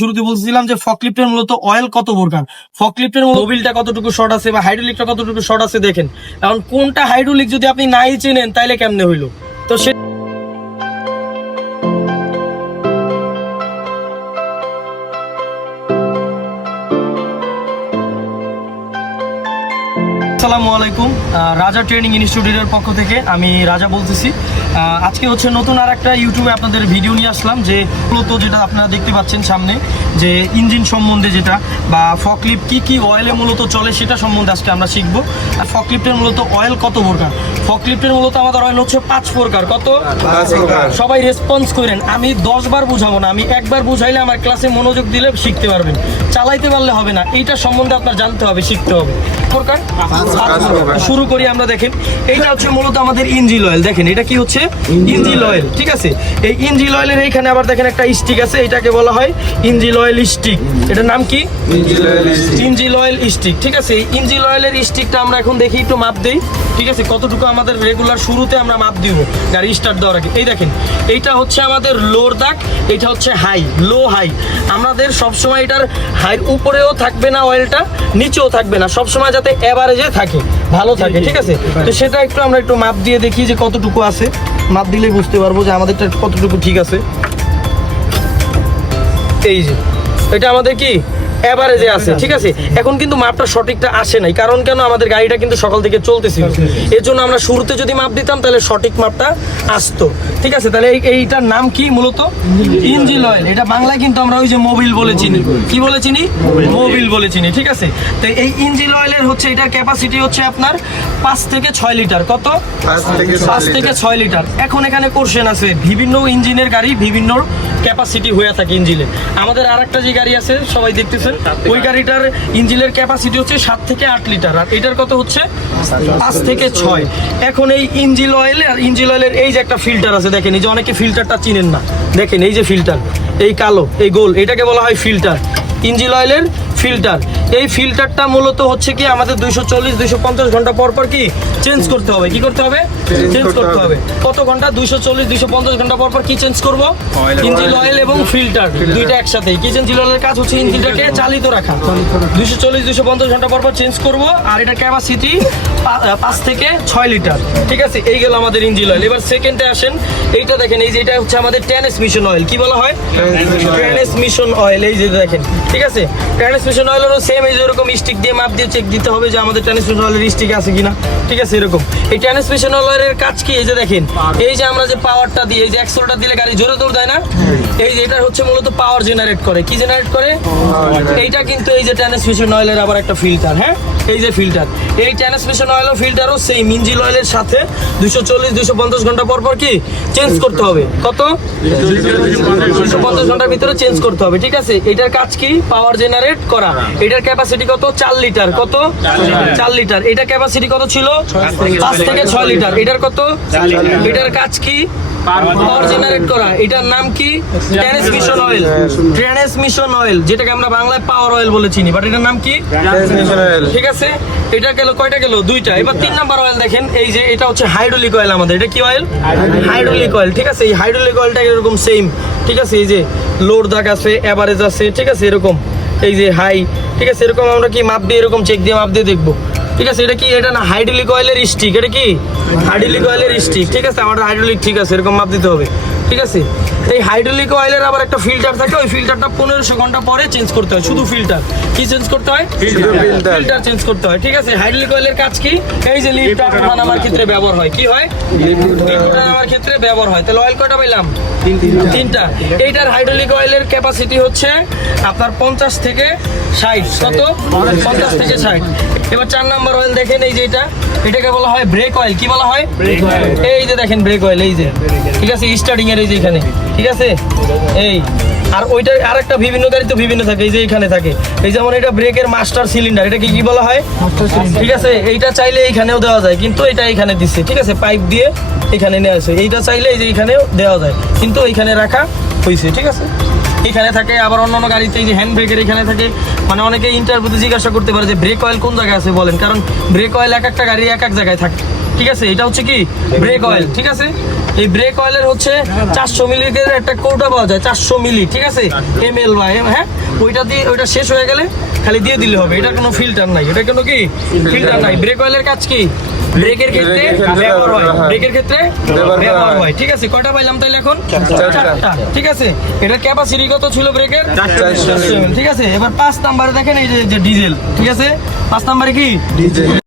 শুরুতে বলছিলাম যে ফকলিফটের মূলত অয়েল কত প্রকার, ফকলিফটের মোবিলটা কতটুকু শর্ট আছে বা হাইড্রোলিকটা কতটুকু শর্ট আছে দেখেন। এখন কোনটা হাইড্রোলিক যদি আপনি নাই চেনেন তাইলে কেমনে হইলো? তো সে আসসালামু আলাইকুম, রাজা ট্রেনিং ইনস্টিটিউটের পক্ষ থেকে আমি রাজা বলতেছি। আজকে হচ্ছে নতুন আর একটা ইউটিউবে আপনাদের ভিডিও নিয়ে আসলাম, যে মূলত যেটা আপনারা দেখতে পাচ্ছেন সামনে, যে ইঞ্জিন সম্বন্ধে যেটা বা ফকলিফট কি অয়েলে মূলত চলে সেটা সম্বন্ধে আজকে আমরা শিখবো। আর ফকলিফটের মূলত অয়েল কত প্রকার, ফকলিফটের মূলত আমাদের অয়েল হচ্ছে 5 প্রকার। কত? সবাই রেসপন্স করেন, আমি 10 বার বুঝাবো না, আমি একবার বুঝাইলে আমার ক্লাসে মনোযোগ দিলে শিখতে পারবেন, চালাইতে পারলে হবে না। এইটা সম্বন্ধে আপনার জানতে হবে, শিখতে হবে। প্রকার শুরু করি আমরা। দেখেন এইটা হচ্ছে মূলত আমাদের ইঞ্জিন অয়েল। দেখেন এটা কি হচ্ছে? ইঞ্জিন অয়েল, ঠিক আছে। এই ইঞ্জিন অয়েলের এইখানে আবার দেখেন একটা স্টিক আছে, এটাকে বলা হয় ইঞ্জিন অয়েল স্টিক। এটার নাম কি? ইঞ্জিন অয়েল স্টিক, ঠিক আছে। এই ইঞ্জিন অয়েলের স্টিকটা আমরা এখন দেখি, একটু মাপ দেই, ঠিক আছে। কতটুকু আমাদের রেগুলার শুরুতে আমরা মাপ দিব গাড়ি স্টার্ট দেওয়ার আগে। এই দেখেন এইটা হচ্ছে আমাদের লোর দাগ, এটা হচ্ছে হাই, লো হাই। আমাদের সবসময় এটার হাইয়ের উপরেও থাকবে না অয়েলটা, নিচেও থাকবে না, সবসময় যাতে এভারেজে থাকে, ভালো থাকে, ঠিক আছে। তো সেটা আমরা একটু মাপ দিয়ে দেখি যে কতটুকু আছে। মাপ দিলেই বুঝতে পারবো যে আমাদেরটা কতটুকু ঠিক আছে। এই যে এটা আমাদের কি এভারেজে আছে, ঠিক আছে। এখন কিন্তু মাপটা সঠিকটা আসে নাই, কারণ কেন? আমাদের গাড়িটা কিন্তু সকাল থেকে চলতেছিল, এর জন্য আমরা শুরুতে যদি মাপ দিতাম তাহলে সঠিক মাপটা আসতো, ঠিক আছে। তাহলে এইটার নাম কি? মূলত ইঞ্জিন অয়েল। এটা বাংলায় কিন্তু আমরা ওই যে মোবিল বলে চিনি। কি বলে চিনি? মোবিল বলে চিনি, ঠিক আছে। তো এই ইঞ্জিন অয়েলের হচ্ছে এটার ক্যাপাসিটি হচ্ছে আপনার 5 থেকে 6 লিটার। কত? 5 থেকে 6 লিটার। এখন এখানে কোশ্চেন আছে, বিভিন্ন ইঞ্জিনের গাড়ি বিভিন্ন ক্যাপাসিটি হয়ে থাকে ইঞ্জিনে। আমাদের আর একটা যে গাড়ি আছে সবাই দেখতেছেন, ওই গাড়িটার ইঞ্জিনের ক্যাপাসিটি হচ্ছে 7 থেকে 8 লিটার, আর এটার কত হচ্ছে 5 থেকে 6। এখন এই ইঞ্জিন অয়েল আর ইঞ্জিন অয়েলের এই যে একটা ফিল্টার আছে, দেখেন এই যে অনেকে ফিল্টারটা চিনেন না, দেখেন এই যে ফিল্টার, এই কালো এই গোল, এটাকে বলা হয় ফিল্টার, ইঞ্জিন অয়েলের ফিল্টার। এই ফিল্টারটা মূলত হচ্ছে কি আমাদের 240-250 ঘন্টা পর পর কি চেঞ্জ করতে হবে। কি করতে হবে? চেঞ্জ করতে হবে। কত ঘন্টা? 240-250 ঘন্টা পর পর কি চেঞ্জ করব? ইঞ্জিন অয়েল এবং ফিল্টার দুইটা একসাথে। কি ইঞ্জিন অয়েলের কাজ হচ্ছে ইঞ্জিনটাকে চালিত রাখা। 240-250 ঘন্টা পর পর চেঞ্জ করব, আর এটা ক্যাপাসিটি 5 থেকে 6 লিটার, ঠিক আছে। এই গেল আমাদের ইঞ্জিন অয়েল। এবার সেকেন্ডে আসেন, এইটা দেখেন, এই যে এটা হচ্ছে আমাদের ট্রান্সমিশন অয়েল। কি বলা হয়? Transmission oil. এই যে দেখেন, ঠিক আছে। ট্রান্সমিশন অয়েলেরও সেম এই যে এরকম স্টিক দিয়ে মাপ দিয়ে চেক দিতে হবে যে আমাদের ট্রান্সমিশন অয়েলের স্টিক আছে কিনা, ঠিক আছে। এরকম এই ট্রান্সমিশন অয়েলের কাজ কি? এই যে দেখেন, এই যে আমরা যে পাওয়ারটা দিই, এই যে অ্যাক্সেলটা দিলে গাড়ি জোরে দৌড় দেয় না, এই যে এটা হচ্ছে মূলত পাওয়ার জেনারেট করে। কি জেনারেট করে? এইটা কিন্তু এই যে ট্রান্সমিশন অয়েলের আবার একটা ফিল্টার, হ্যাঁ, এই যে ফিল্টার। এই ট্রান্সমিশন অয়েল ও ফিল্টারও সেম ইঞ্জিন অয়েলের সাথে 240-250 ঘন্টা পর পর কি চেঞ্জ করতে হবে। কত? 250 ঘন্টার ভিতরে চেঞ্জ করতে হবে, ঠিক আছে। এটার কাজ কি? পাওয়ার জেনারেট করা। এটার ক্যাপাসিটি কত? 4 লিটার। কত? 4 লিটার। এটা ক্যাপাসিটি কত ছিল? 5 থেকে 6 লিটার। এটার কত? এটার কাজ কি? পাওয়ার জেনারেট করা। এটার নাম কি? Transmission oil. ট্রান্সমিশন অয়েল, যেটাকে আমরা বাংলায় পাওয়ার অয়েল বলে চিনি, বাট এটার নাম কি? ট্রান্সমিশন অয়েল, ঠিক আছে। এটা গেল কয়টা? গেল 2টা। এবার 3 নাম্বার অয়েল দেখেন, এই যে এটা হচ্ছে হাইড্রোলিক অয়েল আমাদের। এটা কি অয়েল? হাইড্রোলিক অয়েল, ঠিক আছে। এই হাইড্রোলিক অয়েলটা এরকম সেম, ঠিক আছে। এই যে লোড দাগ আছে, এভারেজ আছে, ঠিক আছে, এরকম এই যে হাই, ঠিক আছে। এরকম আমরা কি মাপ দিয়ে এরকম চেক দিয়ে মাপ দিয়ে দেখবো, ঠিক আছে। এটা কি? এটা না হাইড্রোলিক অয়েলের স্টিক। এটা কি? হাইড্রোলিক অয়েলের স্টিক, ঠিক আছে। আমাদের হাইড্রোলিক, ঠিক আছে, এরকম মাপ দিতে হবে, ঠিক আছে। এই হাইড্রোলিক অয়েলের আবার একটা ফিল্টার থাকে, ওই ফিল্টারটা 1500 ঘন্টা পরে চেঞ্জ করতে হয়। শুধু ফিল্টার। কি চেঞ্জ করতে হয়? ফিল্টার চেঞ্জ করতে হয়, ঠিক আছে। হাইড্রোলিক অয়েলের কাজ কি? এই যে লিফট আপ নামার ক্ষেত্রে ব্যবহার হয়। কি হয়? লিফট নামার ক্ষেত্রে ব্যবহার হয়। তাহলে অয়েল কয়টা পাইলাম? 3টা। এইটার হাইড্রোলিক অয়েলের ক্যাপাসিটি হচ্ছে আপনার 50 থেকে 60। কত? 50 থেকে 60। এবার 4 নাম্বার অয়েল দেখেন, এই যে এটাকে বলা হয় ব্রেক অয়েল। কি বলা হয়? Break oil. এই যে দেখেন ব্রেক অয়েল, এই যে, ঠিক আছে, স্টার্টিং এর এই যে এখানে, ঠিক আছে। এই আর ওইটা আরেকটা বিভিন্ন গাড়িতে বিভিন্ন থাকে, এই যে এখানে থাকে। এই যেমন এটা ব্রেকের মাস্টার সিলিন্ডার, এটাকে কি বলা হয়? ঠিক আছে। এইটা চাইলে এইখানেও দেওয়া যায়, কিন্তু এটা এখানে দিচ্ছে, ঠিক আছে, পাইপ দিয়ে এখানে নিয়ে আসে। এইটা চাইলে এই যে এখানেও দেওয়া যায়, কিন্তু এইখানে রাখা হয়েছে, ঠিক আছে। এখানে থাকে, আবার অন্যান্য গাড়িতে এই যে হ্যান্ড ব্রেকের এখানে থাকে। মানে অনেকে ইন্টারভিউতে জিজ্ঞাসা করতে পারে যে ব্রেক অয়েল কোন জায়গায় আছে বলেন, কারণ ব্রেক অয়েল এক একটা গাড়ি এক এক জায়গায় থাকে, ঠিক আছে। এটা হচ্ছে কি ব্রেক অয়েল, ঠিক আছে। এই ব্রেক অয়েলের হচ্ছে 400 মিলির একটা কৌটা পাওয়া যায়, 400 মিলি, ঠিক আছে, ml বা হ্যাঁ, ওইটা দিয়ে ওইটা শেষ হয়ে গেলে খালি দিয়ে দিলে হবে। এটা কোনো ফিল্টার নাই, এটা কোনো কি ফিল্টার নাই। ব্রেক অয়েলের কাজ কি? ব্রেকের ক্ষেত্রে ব্যবহার হয়, ব্রেকের ক্ষেত্রে ব্যবহার হয়, ঠিক আছে। কয়টা পাইলাম তাইলে এখন? 4টা, ঠিক আছে। এটা ক্যাপাসিটি কত ছিল ব্রেকের? 400 ml, ঠিক আছে। এবার 5 নাম্বারে দেখেন এই যে ডিজেল, ঠিক আছে। 5 নাম্বারে কি ডিজেল।